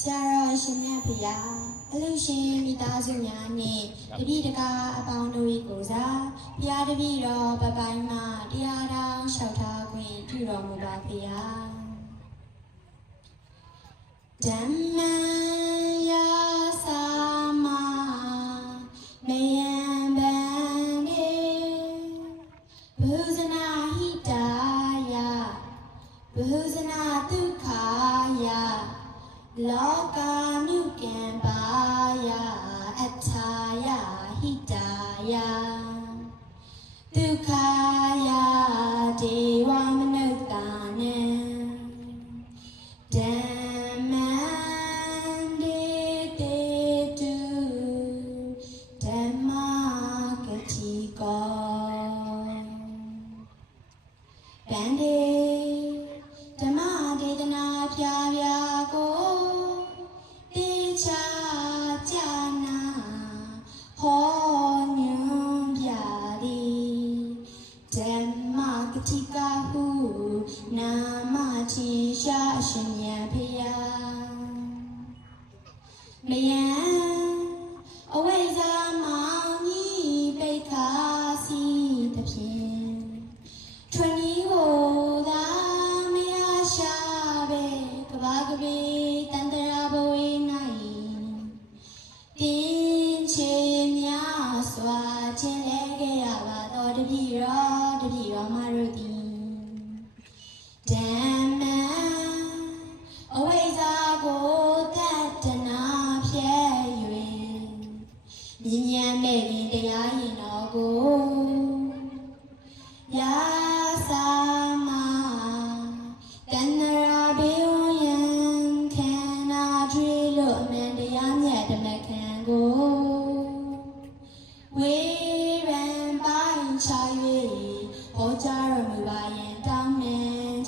ဆရာတော်ရှင်မြတ်ဖေယားအလူရှင်မိသားစုများနှင့်တပည့်တကားအပေါင်းတို့၏ကိုယ်စားဘုရားတပည့်တော်ပပိုင်းမှတရားတော်လျှောက်ထားခွင့်ပြုတော်မူပါဖေယားဓမ္မယာစာမမယံဗန္တိဘုဇနာဟိတာယဘုဇနာဒုက္ခယလောကမြုကံပါယအထာယဟိတာယဒုက္ခယဒေဝမနုဿာနံဓမ္မံဒေတေတုဓမ္မဂတိကောဗန္တိဓမ္မဒေသနာပြပြကိုတေချာကြနာဟောညွန်ပြသည်ဓမ္မဂတိကဟုနာမချင်းရှားရှင်မြတ်ဖေယားမယံအဝိဇ္ဇာမောင်ကြီးပိတ်ခါစီသဖြင့်ထွန်းဤကိုသာမရရှာပဲကဘာကပေတန်တရာဘဝေ၌တင်းချေများစွာခြင်းလဲခဲ့ရပါသောတပည့်တော်မတို့သည်ဓမ္မံအဝိဇ္ဇာကိုတတနာဖြဲ၍မြင်မြန်မဲ့ရင်တရားရင်တော်ကိုယာစာမတဏ္ဍရာဘေဝယံခန္ဓာကြွေလို့အမှန်တရားမြတ်ဓမ္မခံကိုဝေရန်ပိုင်းချ၍ဟောကြားတော်မူပါယံတောင်းနှံ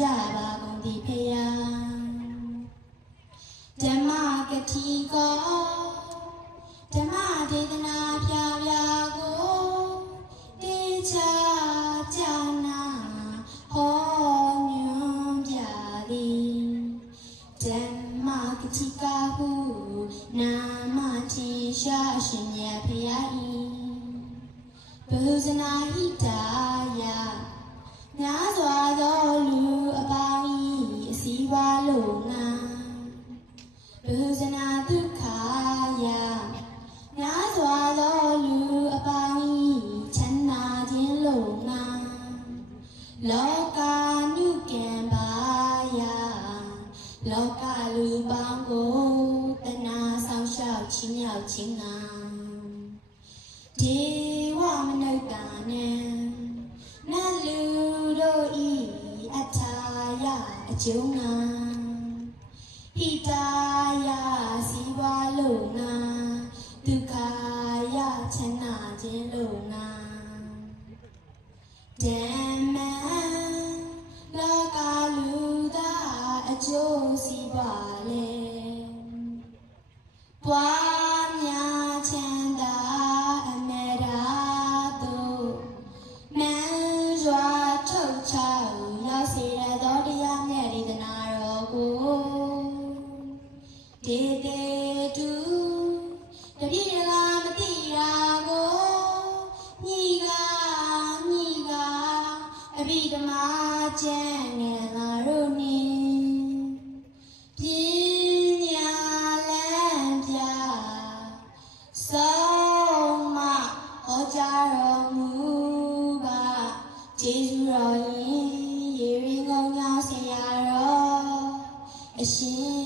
ကြပါကုန်သည်ဖေယံဓမ္မဂတိကောဓမ္မဒေသနာပြပြကိုတေချာကြနာဟောညွန်ပြသည်ဓမ္မဂတိကဟုနာမချင်းရှားရှင်မြတ်ဖေယား၏ဘုဇနာဟိတာယများစွာသောလူအပေါင်း၏အစည်းအဝါးလို့ငါဘုဇနာဒုက္ခယများစွာသောလူအပေါင်း၏ချမ်းသာခြင်းလို့ငါလောကနုကံပါယလောကလူပေါင်းကိုတနာဆောင်ရှောက်ချင်းမြောက်ခြင်းငါဒေဝမနုဿာနံနတ်လူတို့ဤအထာယအကျုံးငါဟိတာယစီဝါလို့ငါဒုက္ခယချမ်းသာခြင်းလို့ငါဓမ္မံလောကလူသားအကျိုးစီးပွားလေပွားများချမ်းသာအမေရာတို့မန်းစွာထုတ်ချောက်ရောက်စေရသောတရားမြတ်ဒေသနာတော်ကိုဒေတေတုတပည့်တော်မတိရာကိုညီကအဘိဓမ္မာကျမ်းငယ်လာတို့နှင့်ပညာလမ်းပြဆုံးမဟောကြားတော်မူပါကျေးဇူးတော်ရင်ရေရင်ကောင်းကြောင်းဆရာတော်အရှင်